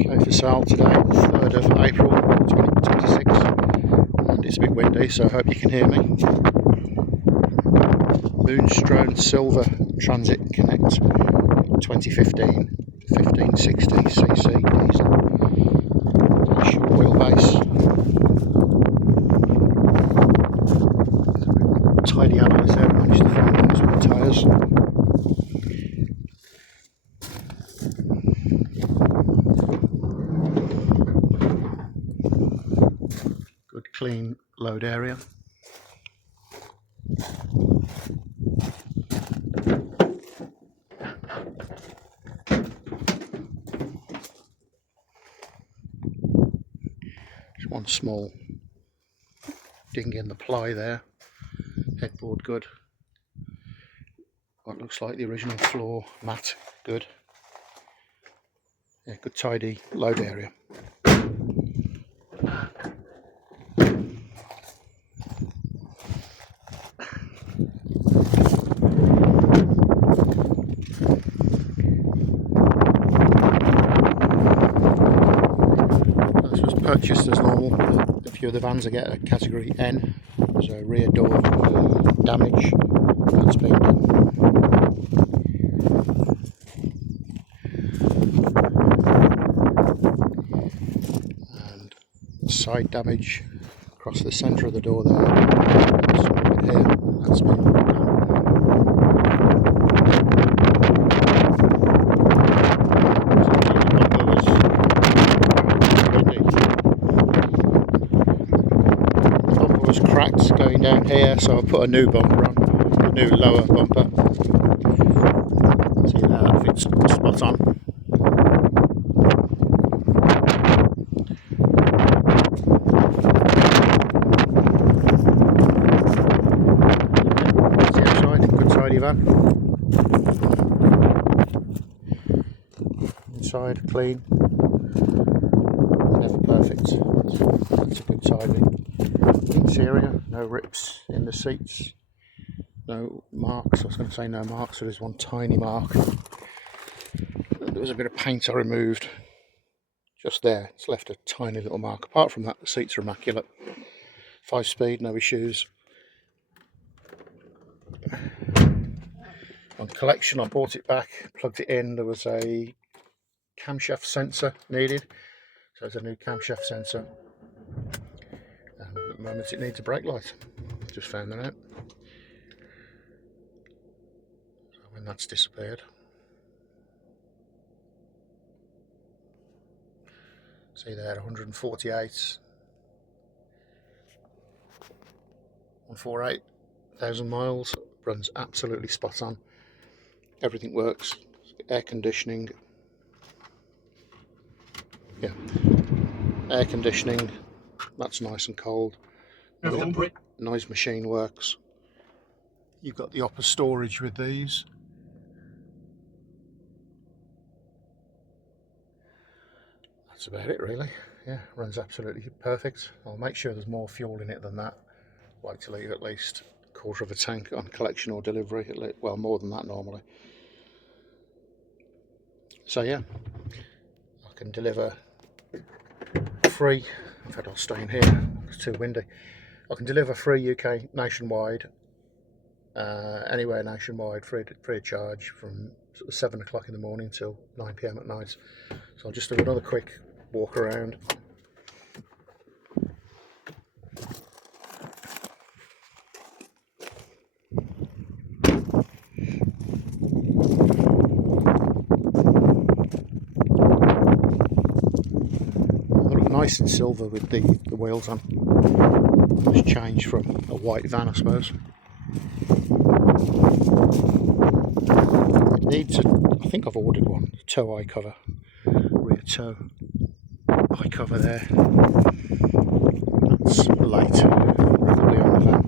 Okay, for sale today, the 3rd of April 2026, and it's a bit windy, so I hope you can hear me. Moonstone Silver Transit Connect 2015 1.6 TDCi diesel, short wheelbase, tidy alloys there, managed to find those with the tyres. Good clean load area. Just one small ding in the ply there. Headboard good. What looks like the original floor mat good. Yeah, good tidy load area. This was purchased as normal. A few of the vans I get a category N. There's a rear door damage that's been done. And side damage across the centre of the door there. Here, that's been done. Was cracked going down here, so I put a new bumper on, a new lower bumper. See there, that fits spot on. That's the outside, good tidy van. Inside clean, never perfect. That's a good tidy. Interior, no rips in the seats, no marks. I was going to say no marks, so there's one tiny mark. There was a bit of paint I removed just there. It's left a tiny little mark. Apart from that, the seats are immaculate. 5-speed, no issues. On collection, I bought it back, plugged it in. There was a camshaft sensor needed, so there's a new camshaft sensor. At the moment it needs a brake light. Just found that out. So when that's disappeared. See there, 148,000 miles. Runs absolutely spot on. Everything works. Air conditioning. Yeah. Air conditioning. That's nice and cold. Noise machine works. You've got the upper storage with these. That's about it really. Yeah, runs absolutely perfect. I'll make sure there's more fuel in it than that. Like to leave at least a quarter of a tank on collection or delivery. Well, more than that normally. So yeah, I can deliver free. In fact, I'll stay in here, it's too windy. I can deliver free UK nationwide, anywhere nationwide, free of charge, from sort of 7 o'clock in the morning till 9 PM at night. So I'll just do another quick walk around. Nice and silver with the wheels on. Just changed from a white van, I suppose. It needs a, I think I've ordered one, a toe eye cover, rear toe eye cover there. That's late, probably on the van.